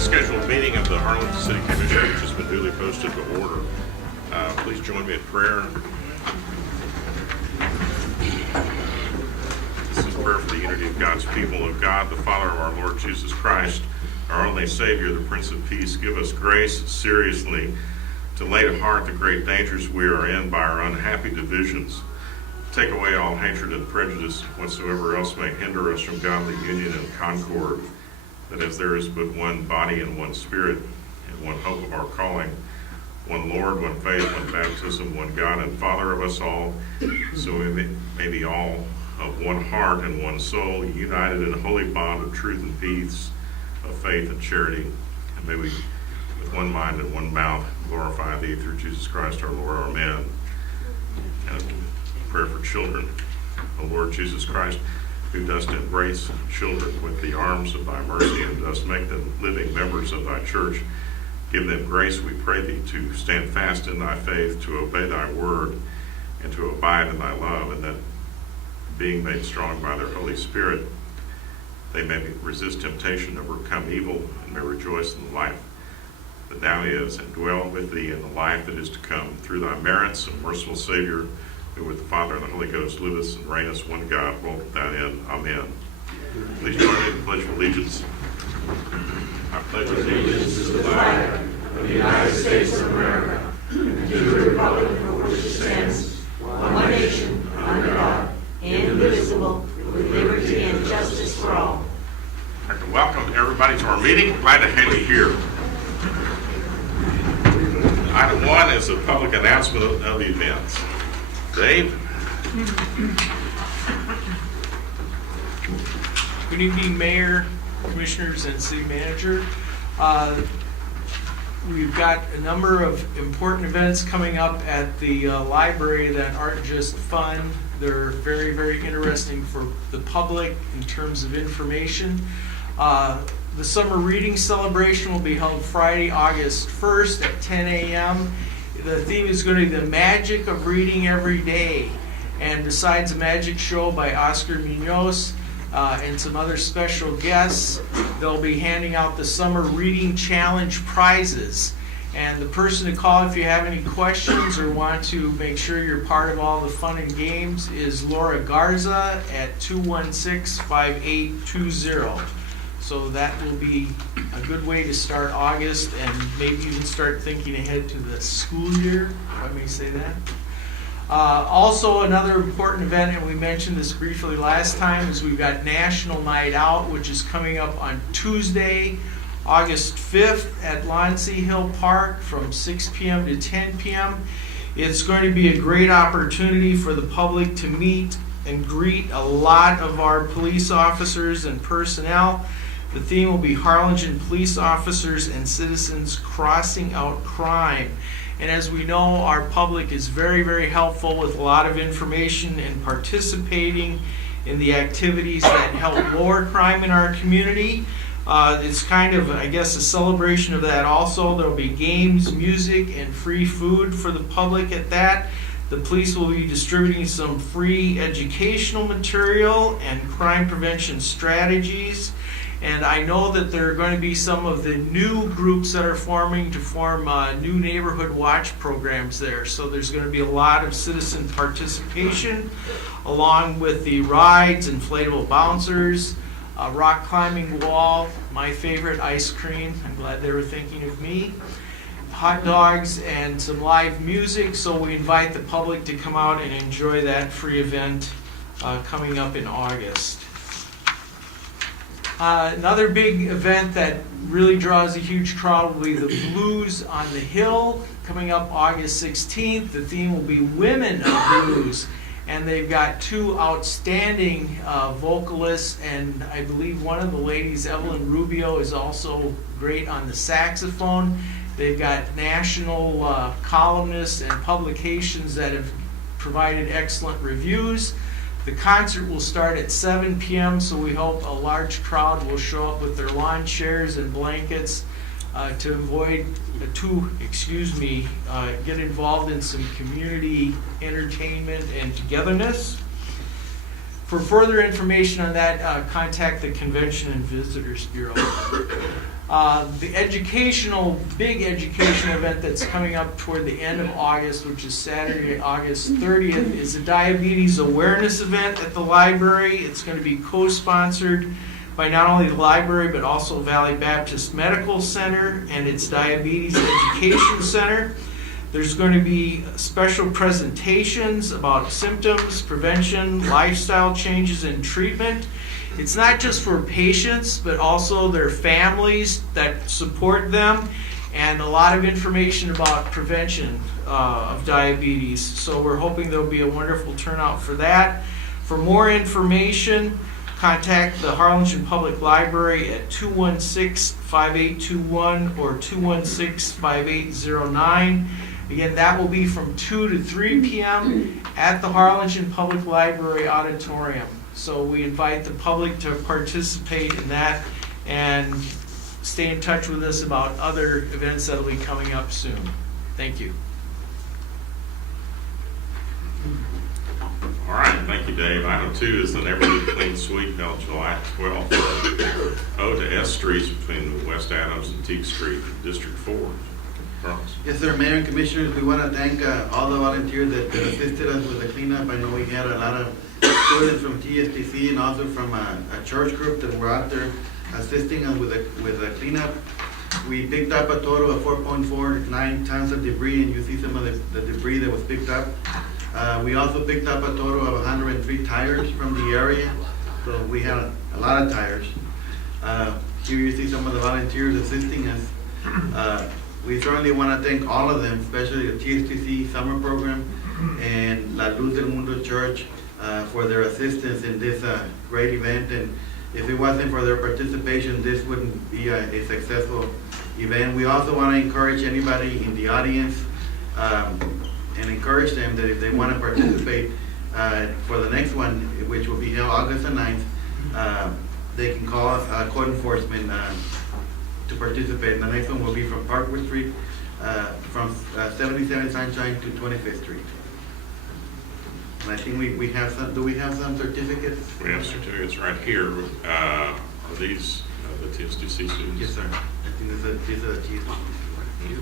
Scheduled meeting of the Harlingen City Commission, which has been duly posted to order. Please join me in prayer. This is prayer for the unity of God's people. Of God, the Father of our Lord Jesus Christ, our only Savior, the Prince of Peace, give us grace seriously to lay to heart the great dangers we are in by our unhappy divisions. Take away all hatred and prejudice, whatsoever else may hinder us from godly union and concord, that as there is but one body and one spirit, and one hope of our calling, one Lord, one faith, one baptism, one God and Father of us all, so we may be all of one heart and one soul, united in a holy bond of truth and peace, of faith and charity, and may we, with one mind and one mouth, glorify Thee through Jesus Christ our Lord. Amen. And a prayer for children. O Lord Jesus Christ, who dost embrace children with the arms of Thy mercy and dost make them living members of Thy church, give them grace, we pray Thee, to stand fast in Thy faith, to obey Thy word, and to abide in Thy love, and that being made strong by Their Holy Spirit, they may resist temptation, overcome evil, and may rejoice in the life that now is, and dwell with Thee in the life that is to come, through Thy merits, and merciful Savior, who with the Father and the Holy Ghost liveth and reigneth one God, world without end. Amen. Please join me in the Pledge of Allegiance. I pledge allegiance to the flag of the United States of America, and to the republic for which it stands, one nation, under God, indivisible, with liberty and justice for all. I'd like to welcome everybody to our meeting. Glad to have you here. Item 1 is a public announcement of the events. Dave? Good evening, Mayor, Commissioners, and City Manager. We've got a number of important events coming up at the library that aren't just fun. They're very, very interesting for the public in terms of information. The summer reading celebration will be held Friday, August 1st at 10 a.m. The theme is going to be the magic of reading every day. And besides a magic show by Oscar Munoz and some other special guests, they'll be handing out the Summer Reading Challenge prizes. And the person to call if you have any questions or want to make sure you're part of all the fun and games is Laura Garza at 216-5820. So that will be a good way to start August and maybe even start thinking ahead to the school year, if I may say that. Also, another important event, and we mentioned this briefly last time, is we've got National Night Out, which is coming up on Tuesday, August 5th at Lonsey Hill Park from 6 p.m. to 10 p.m. It's going to be a great opportunity for the public to meet and greet a lot of our police officers and personnel. The theme will be Harlingen police officers and citizens crossing out crime. And as we know, our public is very, very helpful with a lot of information and participating in the activities that help lower crime in our community. It's kind of, I guess, a celebration of that also. There will be games, music, and free food for the public at that. The police will be distributing some free educational material and crime prevention strategies. And I know that there are going to be some of the new groups that are forming to form new neighborhood watch programs there. So there's going to be a lot of citizen participation along with the rides, inflatable bouncers, rock climbing wall, my favorite, ice cream. I'm glad they were thinking of me. Hot dogs and some live music. So we invite the public to come out and enjoy that free event coming up in August. Another big event that really draws a huge crowd will be the Blues on the Hill coming up August 16th. The theme will be Women of Blues, and they've got two outstanding vocalists, and I believe one of the ladies, Evelyn Rubio, is also great on the saxophone. They've got national columnists and publications that have provided excellent reviews. The concert will start at 7 p.m., so we hope a large crowd will show up with their lawn chairs and blankets to get involved in some community entertainment and togetherness. For further information on that, contact the Convention and Visitors Bureau. The big educational event that's coming up toward the end of August, which is Saturday, August 30th, is a diabetes awareness event at the library. It's going to be co-sponsored by not only the library, but also Valley Baptist Medical Center and its Diabetes Education Center. There's going to be special presentations about symptoms, prevention, lifestyle changes, and treatment. It's not just for patients, but also their families that support them, and a lot of information about prevention of diabetes. So we're hoping there'll be a wonderful turnout for that. For more information, contact the Harlingen Public Library at 216-5821 or 216-5809. Again, that will be from 2 to 3 p.m. at the Harlingen Public Library Auditorium. So we invite the public to participate in that and stay in touch with us about other events that will be coming up soon. Thank you. All right, thank you, Dave. Item 2 is the Neighborhood Clean Sweep held July 12th for O to S streets between West Adams and Teague Street, District 4. Charles. Yes, sir, Mayor and Commissioners, we want to thank all the volunteers that assisted us with the cleanup. I know we had a lot of students from TSTC and also from a church group that were out there assisting us with the cleanup. We picked up a total of 4.49 tons of debris, and you see some of the debris that was picked up. We also picked up a total of 103 tires from the area, so we had a lot of tires. Here you see some of the volunteers assisting us. We certainly want to thank all of them, especially the TSTC summer program and La Luz del Mundo Church for their assistance in this great event. And if it wasn't for their participation, this wouldn't be a successful event. We also want to encourage anybody in the audience and encourage them that if they want to participate for the next one, which will be held August the 9th, they can call code enforcement to participate. And the next one will be from Parkwood Street, from 77 Sunshine to 25th Street. And I think we have some, do we have some certificates? We have certificates right here. Are these the TSTC students? Yes, sir. I think these are the TSTC.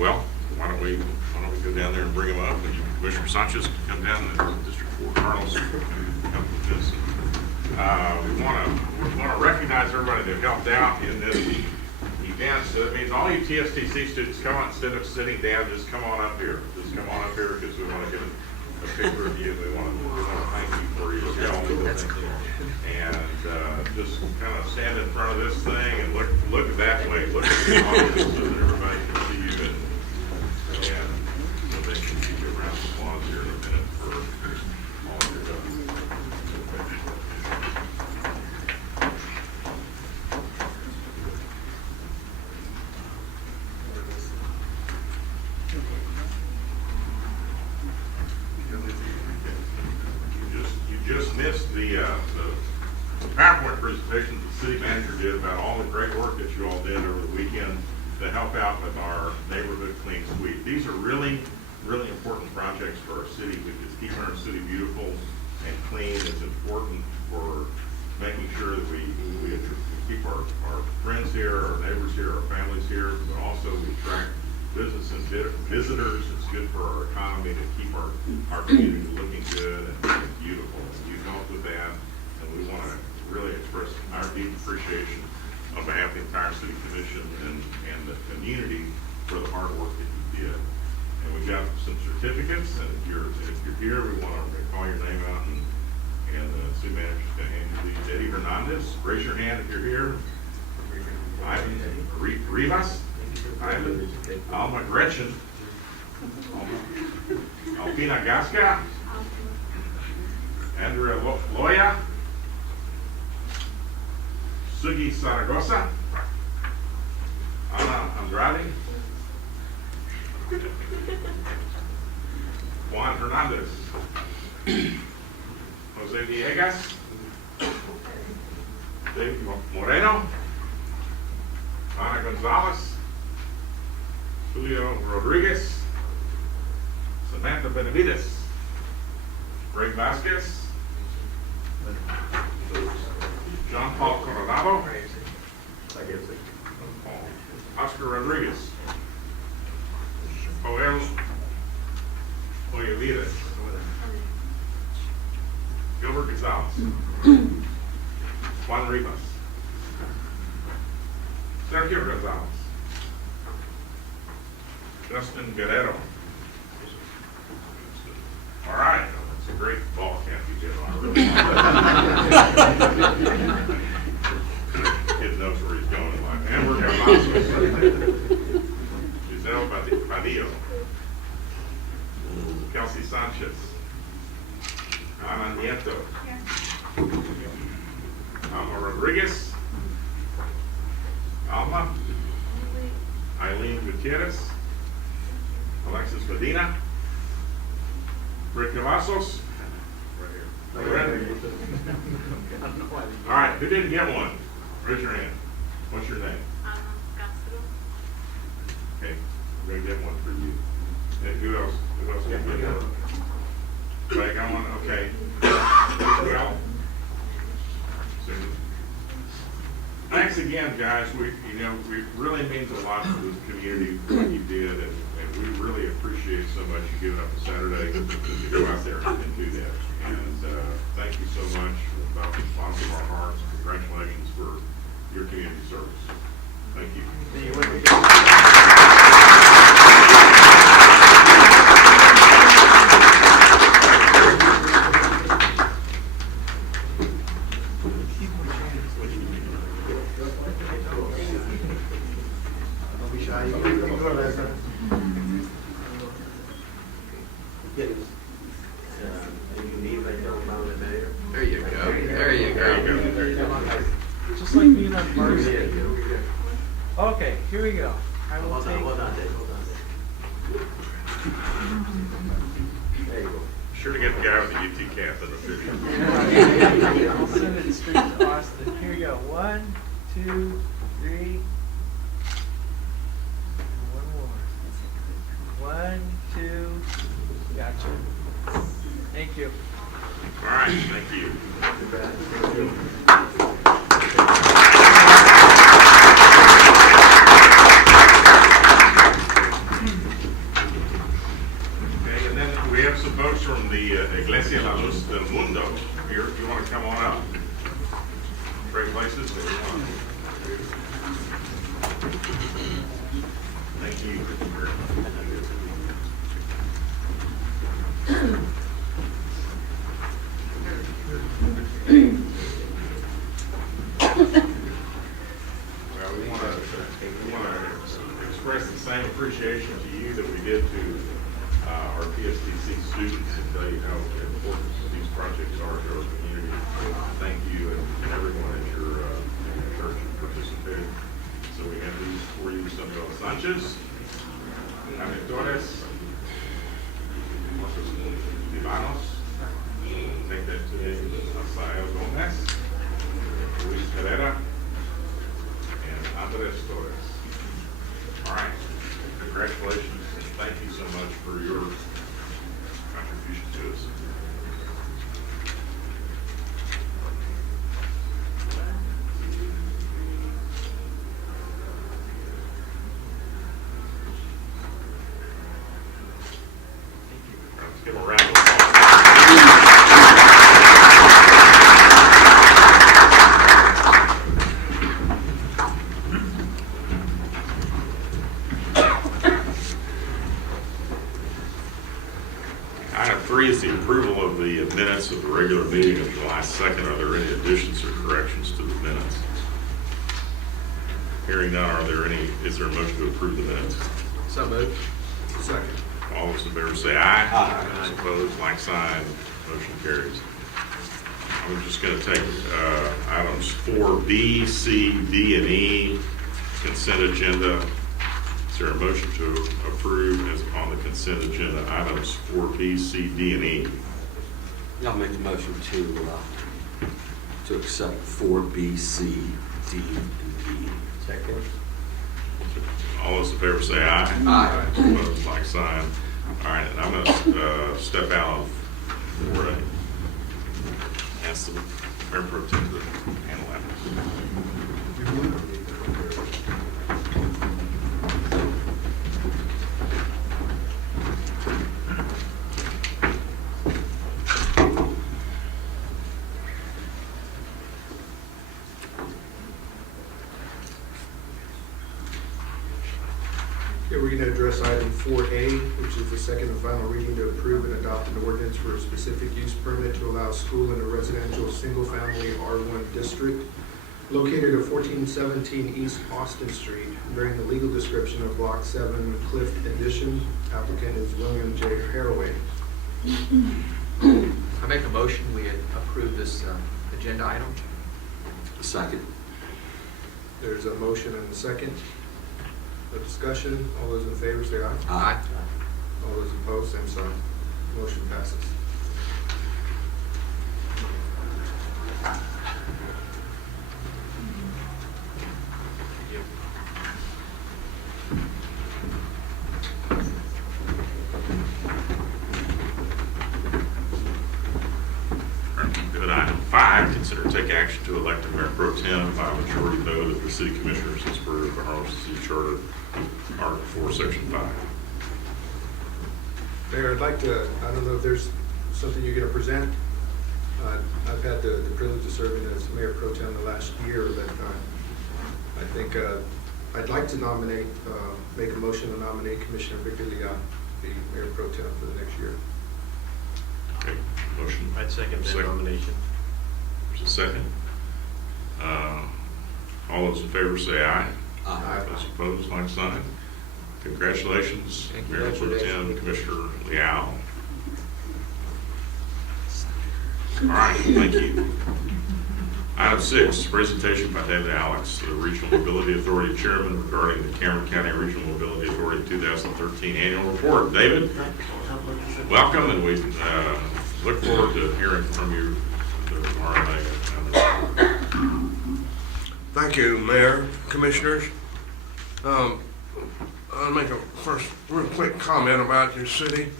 Well, why don't we go down there and bring them up, and Commissioner Sanchez can come down, and District 4 Carlos can help with this. We want to recognize everybody that helped out in this event. So that means all you TSTC students, come on, instead of sitting down, just come on up here. Just come on up here because we want to get a picture of you. We want to thank you for your help. That's cool. And just kind of stand in front of this thing and look that way. Look at the audience so that everybody can see you. And so they can give you a round of applause here in a minute for all of your help. You just missed the PowerPoint presentation the city manager did about all the great work that you all did over the weekend to help out with our neighborhood clean sweep. These are really, really important projects for our city because keeping our city beautiful and clean is important for making sure that we keep our friends here, our neighbors here, our families here, but also we attract business and visitors. It's good for our economy to keep our community looking good and beautiful. And you helped with that, and we want to really express our deep appreciation on behalf of the entire city commission and the community for the hard work that you did. And we've got some certificates, and if you're here, we want to call your name out, and the city manager's going to hand you these. Eddie Hernandez, raise your hand if you're here. Ivan Rivas, Ivan Alma Gretchen, Alpina Gasca, Andrea Loya, Sugi Zaragoza, Ana Andrade, Juan Hernandez, Jose Villegas, Dave Moreno, Ana Gonzalez, Julio Rodriguez, Samantha Benavides, Ray Vasquez, John Paul Coronado, Oscar Rodriguez. Joel Oyevides. Gilbert Gonzalez. Juan Rivas. Sergio Gonzalez. Justin Guerrero. All right, that's a great ball camp you did on. Kid knows where he's going in life. And we're going to Giselle Padillo. Kelsey Sanchez. Ana Nieto. Alma Rodriguez. Alma. Eileen Gutierrez. Alexis Medina. Rick Cavazos. All right, who didn't get one? Raise your hand. What's your name? Castro. Okay, we're gonna get one for you. And who else? Who else didn't get one? Do I got one? Okay. Well, thanks again, guys. We really means a lot to this community what you did, and we really appreciate so much you giving up a Saturday to go out there and do that. And thank you so much from the bottom of our hearts. Congratulations for your community service. Thank you. There you go. There you go. Just like being on varsity. Okay, here we go. I will take. Hold on. There you go. Sure to get the guy with the UT cap in the video. I'll send it straight to Austin. Here we go. 1, 2, 3. One more. 1, 2. Gotcha. Thank you. All right, thank you. Okay, and then we have some folks from the Iglesia La Luz del Mundo here. If you want to come on up, trade places. If you want. Thank you. Well, we want to express the same appreciation to you that we did to our PSTC students and tell you how important these projects are to our community. Thank you and everyone at your church who participated. So we have these for you: Samuel Sanchez, Jaime Torres, Ivanos. Take that to Asael Gomez, Luis Herrera, and Andres Torres. All right, congratulations, and thank you so much for your contribution to us. Let's give a round of applause. Item 3 is the approval of the minutes of the regular meeting of July 2nd. Are there any additions or corrections to the minutes? Hearing none, is there a motion to approve the minutes? So moved. Second. All those in favor say aye. Aye. Those opposed, like sign. Motion carries. I'm just going to take items 4B, C, D, and E, consent agenda. Is there a motion to approve as on the consent agenda items 4B, C, D, and E? I'll make the motion to accept 4B, C, D, and E. Second. All those in favor say aye. Aye. Opposed, like sign. All right, and I'm going to step out of 4A. Ask the Mayor Pro Tem to handle that. Okay, we're going to address item 4A, which is the second and final reading to approve and adopt an ordinance for a specific use permit to allow school in a residential single-family R1 district located at 1417 East Austin Street, bearing the legal description of Block 7 Cliff Addition. Applicant is William J. Haraway. I make a motion, we approve this agenda item. Second. There's a motion and a second. A discussion. All those in favor say aye. Aye. All those opposed, same sign. Motion passes. Good. Item 5, consider to take action to elect a mayor pro tem by majority vote of the city commissioners as per the Harlingen City Charter, Article 4, Section 5. Mayor, I'd like to, I don't know if there's something you're going to present. I've had the privilege of serving as mayor pro tem the last year, but I think I'd like to nominate, make a motion to nominate Commissioner Victor Leon, the mayor pro tem for the next year. Okay, motion. I'd second that Second. nomination. There's a second. All those in favor say aye. Aye. Those opposed, like sign. Congratulations, Mayor Pro Tem Commissioner Liao. All right, thank you. Item 6, presentation by David Alex, the Regional Mobility Authority Chairman, regarding the Cameron County Regional Mobility Authority 2013 Annual Report. David, welcome, and we look forward to hearing from you tomorrow night. Thank you, Mayor, Commissioners. I'll make a first real quick comment about your city.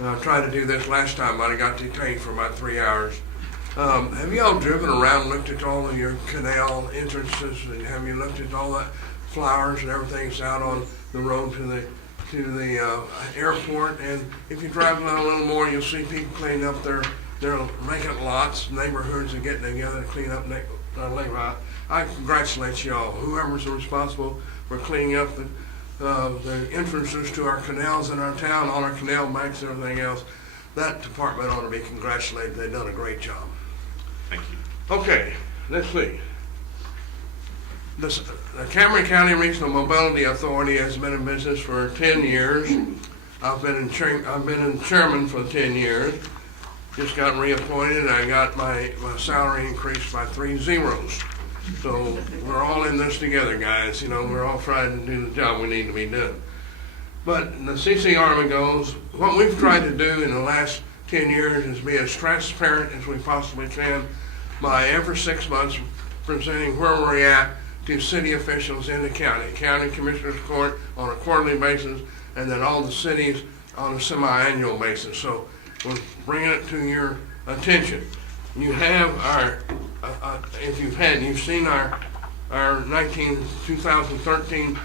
I tried to do this last time, but I got detained for about 3 hours. Have you all driven around and looked at all of your canal entrances? And have you looked at all the flowers and everything that's out on the road to the airport? And if you drive around a little more, you'll see people cleaning up their vacant lots, neighborhoods are getting together to clean up lot. I congratulate you all, whoever's responsible for cleaning up the entrances to our canals in our town, all our canal banks and everything else. That department ought to be congratulated. They've done a great job. Thank you. Okay, let's see. The Cameron County Regional Mobility Authority has been in business for 10 years. I've been chairman for 10 years. Just got reappointed, and I got my salary increased by 3 zeros. So we're all in this together, guys. You know, we're all trying to do the job we need to be doing. But the CC Army goes, what we've tried to do in the last 10 years is be as transparent as we possibly can by every 6 months presenting where we're at to city officials in the county commissioners court on a quarterly basis, and then all the cities on a semi-annual basis. So we're bringing it to your attention. You have our, you've seen our 2013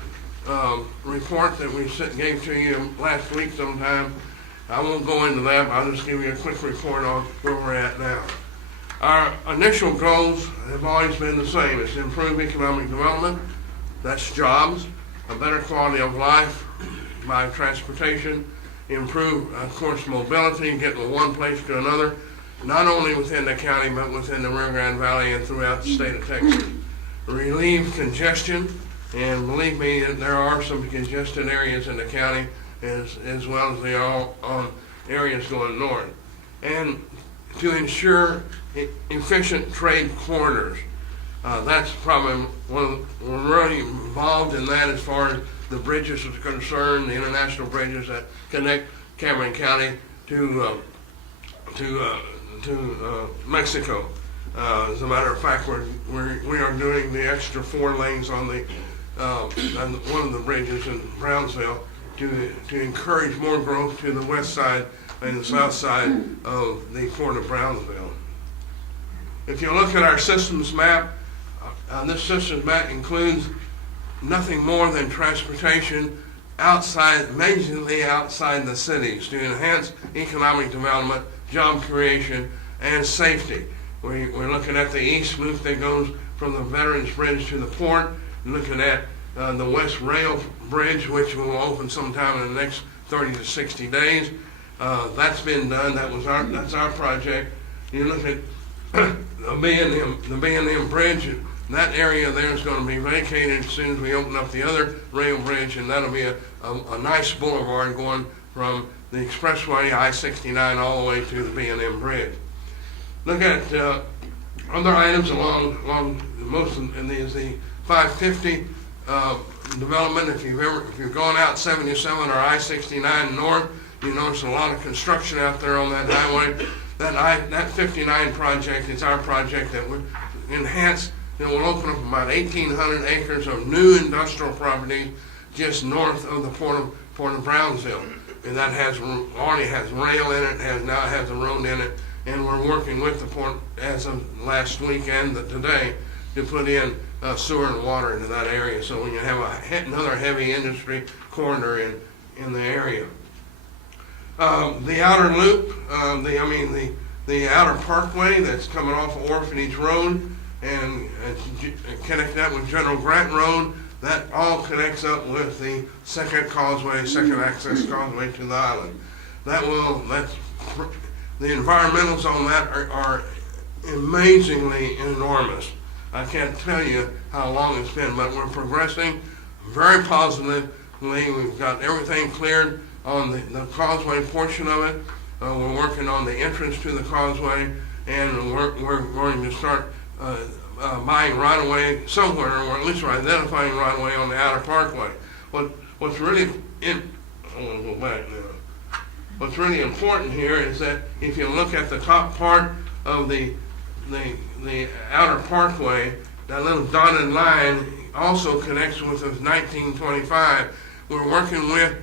report that we gave to you last week sometime. I won't go into that, but I'll just give you a quick report on where we're at now. Our initial goals have always been the same. It's to improve economic development, that's jobs, a better quality of life by transportation, improve, of course, mobility, getting from one place to another, not only within the county, but within the Rio Grande Valley and throughout the state of Texas. Relieve congestion, and believe me, there are some congested areas in the county as well as they are on areas going north. And to ensure efficient trade corridors. That's probably we're really involved in that as far as the bridges is concerned, the international bridges that connect Cameron County to Mexico. As a matter of fact, we are doing the extra 4 lanes on one of the bridges in Brownsville to encourage more growth to the west side and the south side of the Port of Brownsville. If you look at our systems map, this systems map includes nothing more than transportation majorly outside the cities to enhance economic development, job creation, and safety. We're looking at the east loop that goes from the Veterans Bridge to the port, looking at the West Rail Bridge, which will open sometime in the next 30 to 60 days. That's been done. That's our project. You look at the B&M Bridge, that area there is going to be vacated as soon as we open up the other rail bridge, and that'll be a nice boulevard going from the expressway I-69 all the way to the B&M Bridge. Look at other items along most of these, the 550 development. If you're going out 77 or I-69 north, you notice a lot of construction out there on that highway. That 59 project is our project that would enhance. It will open up about 1,800 acres of new industrial property just north of the Port of Brownsville. And that already has rail in it, now has a road in it, and we're working with the port as of last weekend, today, to put in sewer and water into that area, so we can have another heavy industry corridor in the area. The outer loop, the outer parkway that's coming off of Orphanage Road and connect that with General Grant Road, that all connects up with the second access causeway to the island. The environmentals on that are amazingly enormous. I can't tell you how long it's been, but we're progressing very positively. We've got everything cleared on the causeway portion of it. We're working on the entrance to the causeway, and we're going to start buying right-of-way somewhere, or at least we're identifying right-of-way on the outer parkway. What's really I want to go back now. What's really important here is that if you look at the top part of the outer parkway, that little dotted line also connects with the 1925. We're working with,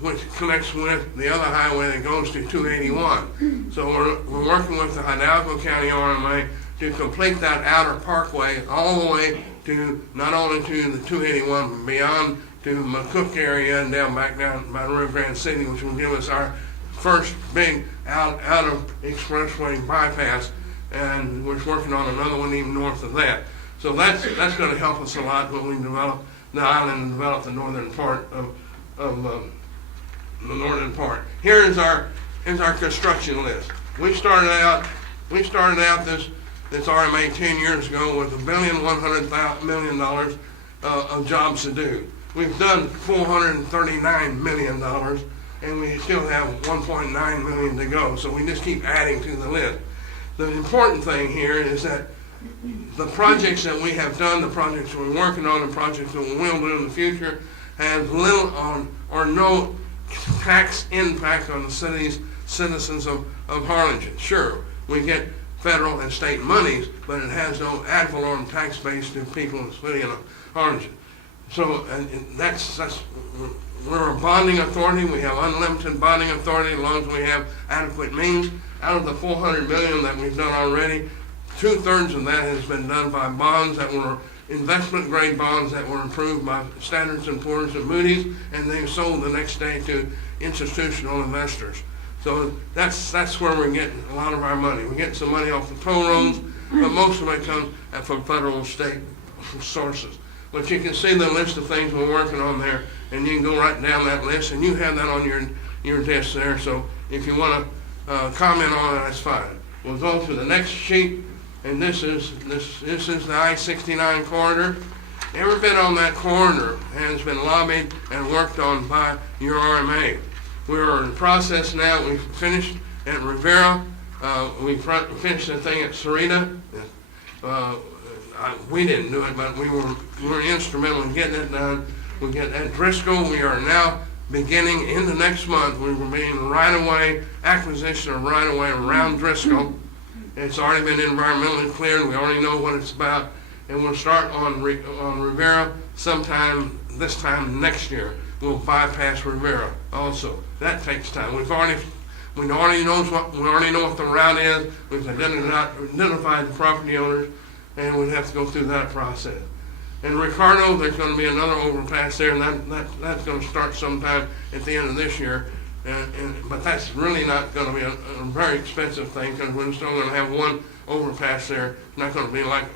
which connects with the other highway that goes to 281. So we're working with the Hidalgo County RMA to complete that outer parkway all the way to not only to the 281 but beyond to McCook area and back down by Rio Grande City, which will give us our first big out of expressway bypass, and we're working on another one even north of that. So that's going to help us a lot when we develop the island and develop the northern part of the northern part. Here is our construction list. We started out this RMA 10 years ago with $1.1 billion of jobs to do. We've done $439 million, and we still have $1.9 million to go. So we just keep adding to the list. The important thing here is that the projects that we have done, the projects we're working on, the projects that we will do in the future, have little or no tax impact on the city's citizens of Harlingen. Sure, we get federal and state monies, but it has no ad valorem tax base to people in the city of Harlingen. So we're a bonding authority. We have unlimited bonding authority as long as we have adequate means. Out of the $400 million that we've done already, 2/3 of that has been done by bonds that were investment grade bonds that were approved by Standard & Poor's and Moody's, and they sold the next day to institutional investors. So that's where we're getting a lot of our money. We're getting some money off the toll roads, but most of it comes from federal and state sources. But you can see the list of things we're working on there, and you can go right down that list, and you have that on your desk there. So if you want to comment on it, that's fine. We'll go to the next sheet, and this is the I-69 corridor. Every bit on that corridor has been lobbied and worked on by your RMA. We're in the process now. We've finished at Rivera. We finished the thing at Sarita. We didn't do it, but we were instrumental in getting it done. We get at Driscoll. We are now beginning in the next month. We will be in right-of-way acquisition of right-of-way around Driscoll. It's already been environmentally cleared. We already know what it's about, and we'll start on Rivera sometime this time next year. We'll bypass Rivera also. That takes time. We already know what the route is. We've identified the property owners, and we'd have to go through that process. In Ricardo, there's going to be another overpass there, and that's going to start sometime at the end of this year. But that's really not going to be a very expensive thing, because we're still going to have one overpass there. It's not going to be like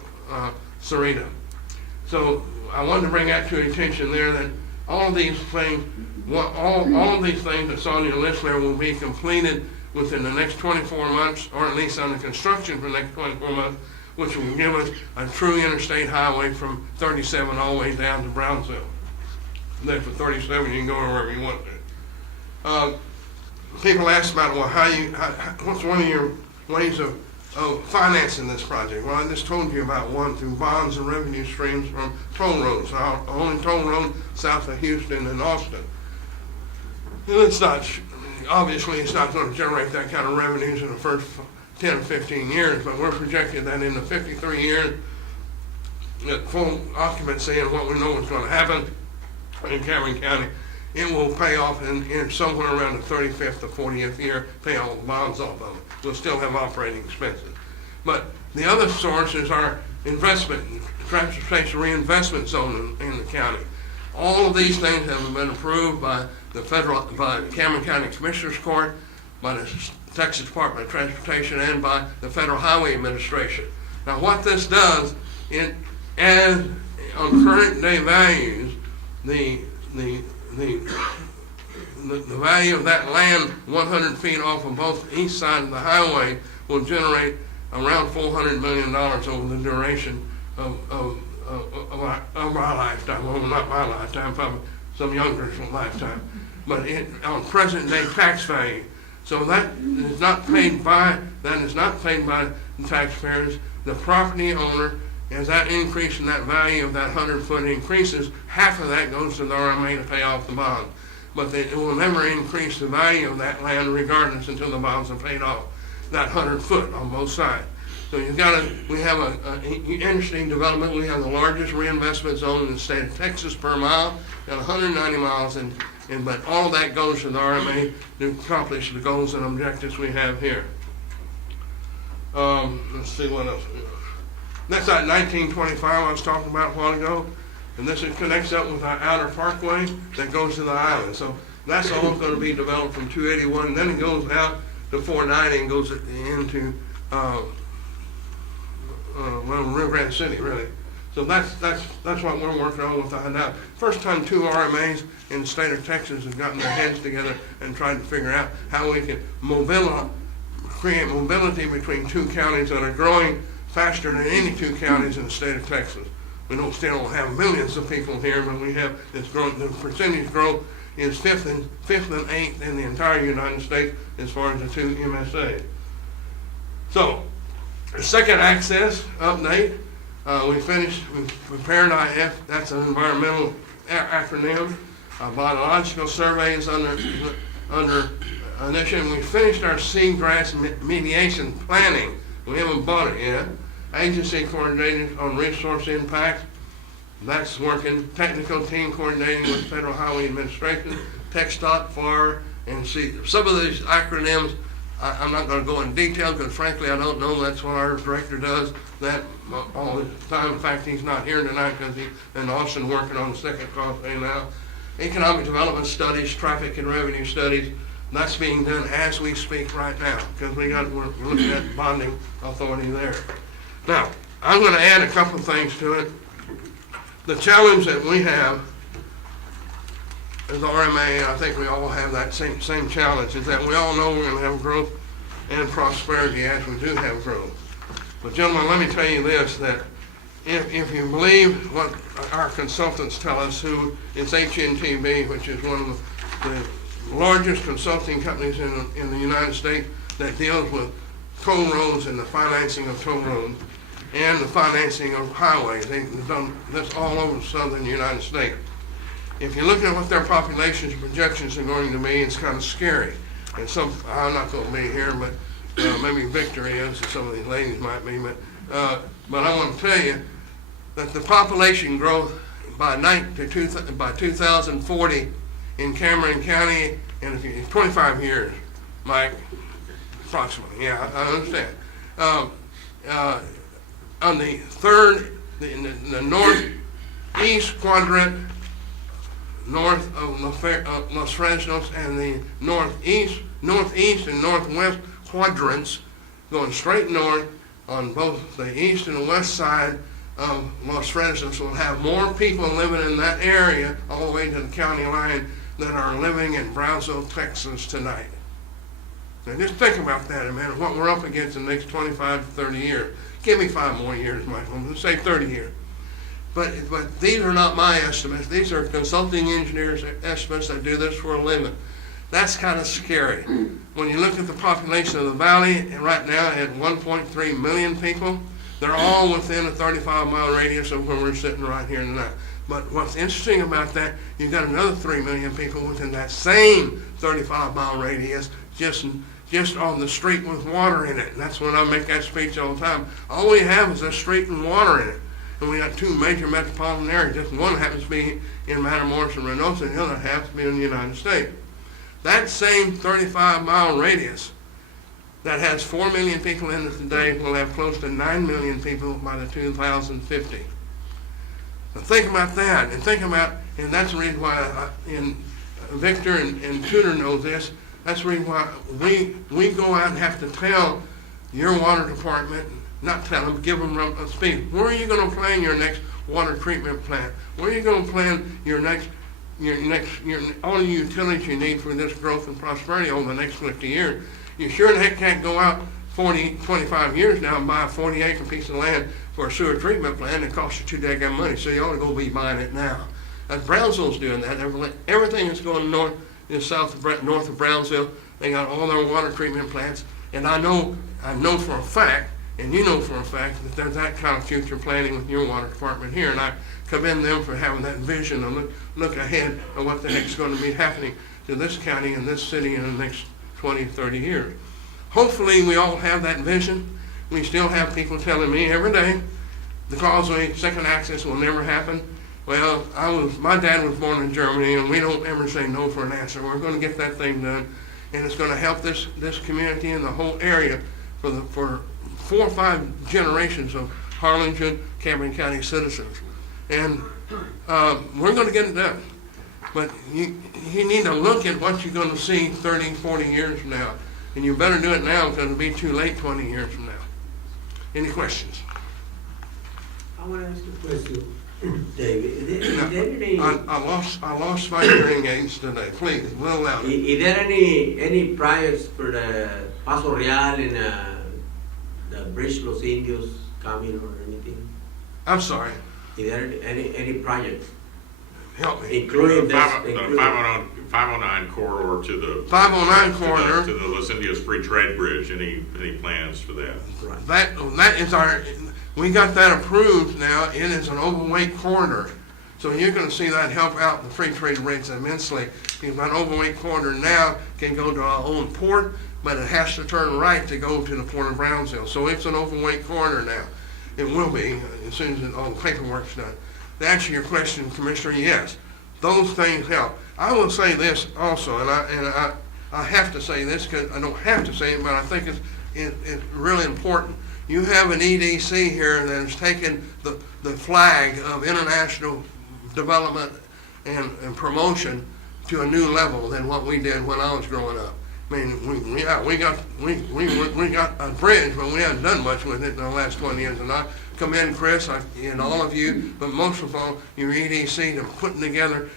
Sarita. So I wanted to bring that to your attention there, that all of these things, all of these things that's on your list there will be completed within the next 24 months, or at least under construction for the next 24 months, which will give us a true interstate highway from 37 all the way down to Brownsville. And then for 37, you can go wherever you want to. People ask about, well, what's one of your ways of financing this project? Well, I just told you about one, through bonds and revenue streams from toll roads. Our only toll road south of Houston and Austin. And it's not, obviously, it's not going to generate that kind of revenues in the first 10 or 15 years, but we're projecting that in the 53 years, at full occupancy and what we know is going to happen in Cameron County, it will pay off in somewhere around the 35th or 40th year, pay all the bonds off of it. We'll still have operating expenses. But the other source is our investment, transportation reinvestment zone in the county. All of these things have been approved by the Cameron County Commissioners Court, by the Texas Department of Transportation, and by the Federal Highway Administration. Now what this does, it adds on current day values, the value of that land 100 feet off of both east sides of the highway will generate around $400 million over the duration of our lifetime. Well, not my lifetime, probably some younger's lifetime, but on present day tax value. So that is not paid by the taxpayers. The property owner, as that increase in that value of that 100-foot increases, half of that goes to the RMA to pay off the bond. But it will never increase the value of that land regardless until the bonds are paid off, that 100-foot on both sides. So we have an interesting development. We have the largest reinvestment zone in the state of Texas per mile, got 190 miles, but all of that goes to the RMA to accomplish the goals and objectives we have here. Let's see what else. That's that 1925 I was talking about a while ago, and this connects up with our outer parkway that goes to the island. So that's all going to be developed from 281, then it goes out to 490 and goes into Rio Grande City, really. So that's what we're working on with that now. First time two RMAs in the state of Texas have gotten their heads together and tried to figure out how we can create mobility between two counties that are growing faster than any two counties in the state of Texas. We still don't have millions of people here, but we have this growth. The percentage growth is fifth and eighth in the entire United States as far as the two MSAs. So, the second access update, we prepared IF, that's an environmental acronym. Biological survey is under initiative. We finished our seagrass mediation planning. We haven't bought it yet. Agency coordinated on resource impact, that's working. Technical team coordinating with Federal Highway Administration, TxDOT, FAR, and see. Some of these acronyms, I'm not going to go in detail because frankly I don't know. That's what our director does that all the time. In fact, he's not here tonight because he's in Austin working on the second crossway now. Economic development studies, traffic and revenue studies, that's being done as we speak right now because we're looking at bonding authority there. Now, I'm going to add a couple of things to it. The challenge that we have as RMA, I think we all have that same challenge, is that we all know we're going to have growth and prosperity as we do have growth. But gentlemen, let me tell you this, that if you believe what our consultants tell us, who is HNTB, which is one of the largest consulting companies in the United States that deals with toll roads and the financing of toll roads and the financing of highways. They've done this all over the southern United States. If you look at what their population projections are going to be, it's kind of scary. And I'm not going to be here, but maybe Victor is, and some of these ladies might be, but I want to tell you that the population growth by 2040 in Cameron County, and if you 25 years, Mike, approximately, yeah, I understand. On the the northeast quadrant, north of Los Fresnos, and the northeast and northwest quadrants, going straight north on both the east and the west side of Los Fresnos will have more people living in that area all the way to the county line than are living in Brownsville, Texas tonight. Now just think about that a minute, what we're up against in the next 25 to 30 years. Give me 5 more years, Michael, let's say 30 years. But these are not my estimates. These are consulting engineers' estimates that do this for a living. That's kind of scary. When you look at the population of the valley, and right now at 1.3 million people, they're all within a 35-mile radius of where we're sitting right here tonight. But what's interesting about that, you've got another 3 million people within that same 35-mile radius, just on the street with water in it. And that's when I make that speech all the time. All we have is a street and water in it. And we got 2 major metropolitan areas. Just one happens to be in Matamoros and Reynosa, and the other happens to be in the United States. That same 35-mile radius that has 4 million people in it today will have close to 9 million people by the 2050. Now think about that, and that's the reason why Victor and Tudor know this. That's the reason why we go out and have to tell your water department, not tell them, give them a speak. Where are you going to plan your next water treatment plant? Where are you going to plan your all the utilities you need for this growth and prosperity over the next 50 years? You sure the heck can't go out 25 years now and buy a 40-acre piece of land for a sewer treatment plant that costs you too daggone money, so you ought to go be buying it now. Brownsville's doing that. Everything that's going north of Brownsville, they got all their water treatment plants, and I know for a fact, and you know for a fact, that there's that kind of future planning with your water department here, and I commend them for having that vision and look ahead of what the heck's going to be happening to this county and this city in the next 20, 30 years. Hopefully we all have that vision. We still have people telling me every day the causeway, second access will never happen. Well, my dad was born in Germany, and we don't ever say no for an answer. We're going to get that thing done, and it's going to help this community and the whole area for 4 or 5 generations of Harlingen, Cameron County citizens. And we're going to get it done. But you need to look at what you're going to see 30, 40 years from now. And you better do it now because it'll be too late 20 years from now. Any questions? I want to ask you a question, David. Is there any, I lost my hearing aids today. Please, a little louder. is there any priors for the Paso Real and the Bridge Los Indios coming or anything? I'm sorry. Is there any projects? Help me. Including The 509 corridor to the 509 corridor. to the Los Indios Free Trade Bridge. Any plans for that? That is we got that approved now. It is an overweight corridor. So you're going to see that help out the free trade rates immensely. Because that overweight corridor now can go to our own port, but it has to turn right to go to the port of Brownsville. So it's an overweight corridor now. It will be as soon as all the paperwork's done. To answer your question, Commissioner, yes, those things help. I will say this also, and I have to say this because I don't have to say it, but I think it's really important. You have an EDC here that has taken the flag of international development and promotion to a new level than what we did when I was growing up. I mean, we got a bridge, but we haven't done much with it in the last 20 years. And I commend Chris and all of you, but most of all, your EDC, to putting together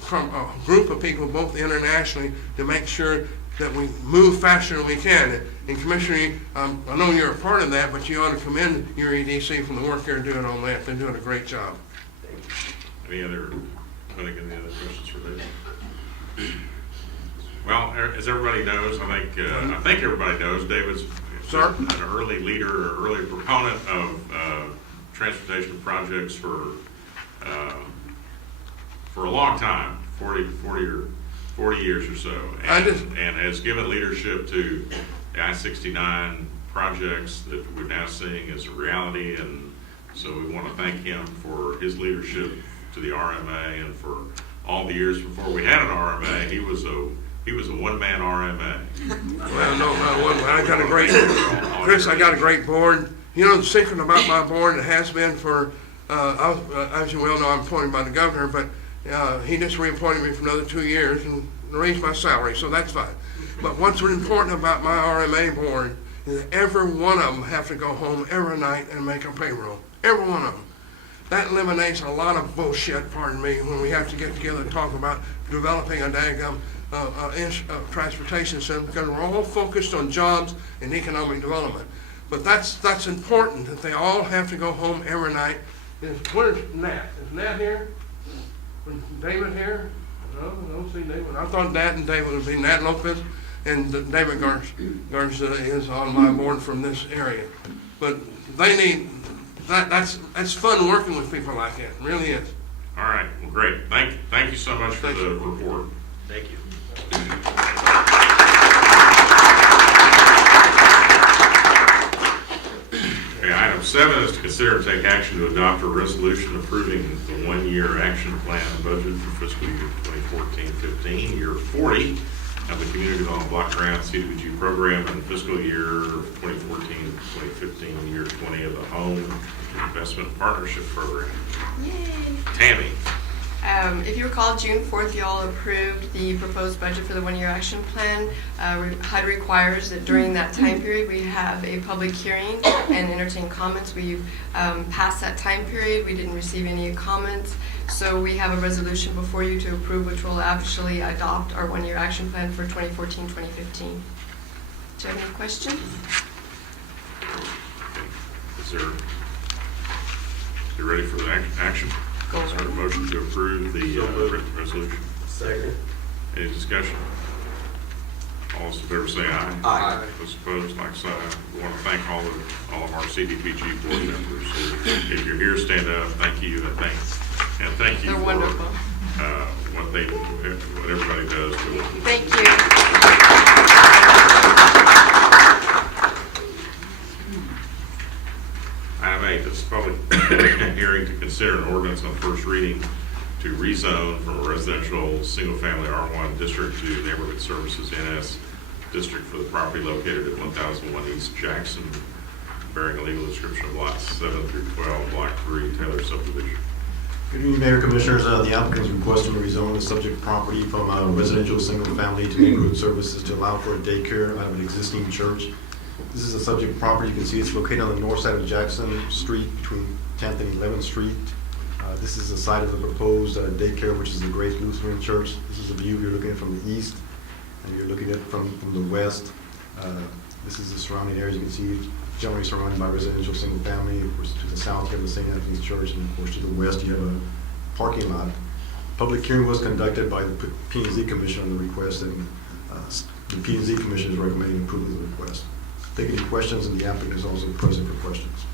from a group of people, both internationally, to make sure that we move faster than we can. And Commissioner, I know you're a part of that, but you ought to commend your EDC for the work they're doing on that. They're doing a great job. Any other questions for David? Well, as everybody knows, I think everybody knows, David's Sir? an early leader, early proponent of transportation projects for a long time, 40 years or so, and has given leadership to the I-69 projects that we're now seeing as a reality. And so we want to thank him for his leadership to the RMA, and for all the years before we had an RMA, he was a one-man RMA. Well, no, I got a great, Chris, I got a great board. You know, the secret about my board, it has been for, as you well know, I'm appointed by the governor, but he just reappointed me for another 2 years and raised my salary, so that's fine. But what's important about my RMA board is that every one of them have to go home every night and make a payroll. every one of them. That eliminates a lot of bullshit, pardon me, when we have to get together and talk about developing a daggum transportation system, because we're all focused on jobs and economic development. But that's important, that they all have to go home every night. Where's Nat? Is Nat here? Is David here? No, I don't see David. I thought Nat and David would be Nat Lopez, and David Garza is on my board from this area. But they need, that's fun working with people like that, it really is. All right, well, great. Thank you so much for the report. Thank you. Okay, item 7 is to consider and take action to adopt a resolution approving the one-year action plan budget for fiscal year 2014-15, year 40 of the Community Development Block Grant CDBG program, and fiscal year 2014-2015, year 20 of the Home Investment Partnership Program. Yay! Tammy. If you recall, June 4th, you all approved the proposed budget for the one-year action plan. HUD requires that during that time period, we have a public hearing and entertain comments. We've passed that time period. We didn't receive any comments. So we have a resolution before you to approve, which will actually adopt our one-year action plan for 2014-2015. Do you have any questions? Is there, you ready for the action? Go Is there a ahead. motion to approve the written resolution? Second. Any discussion? All those in favor say aye. Aye. Those opposed, like sign. We want to thank all of our CDPG board members. So if you're here, stand up. Thank you, and thank you They're for wonderful. what everybody does. Thank you. Item 8, this is public hearing to consider an ordinance on first reading to rezone from a residential single-family R1 district to neighborhood services NS district for the property located at 1001 East Jackson, bearing a legal description of lots 7 through 12, Block 3, Taylor subdivision. Good evening, Mayor, Commissioners. The applicant is requesting to rezone the subject property from residential single-family to neighborhood services to allow for a daycare out of an existing church. This is a subject property. You can see it's located on the north side of Jackson Street between 10th and 11th Street. This is the site of the proposed daycare, which is the Grace Lutheran Church. This is a view you're looking at from the east, and you're looking at it from the west. This is the surrounding areas. You can see generally surrounded by residential single family. Of course, to the south, you have the St. Anthony's Church, and of course, to the west, you have a parking lot. Public hearing was conducted by the P&Z Commission on the request, and the P&Z Commission is recommending approval of the request. Take any questions, and the applicant is also present for questions.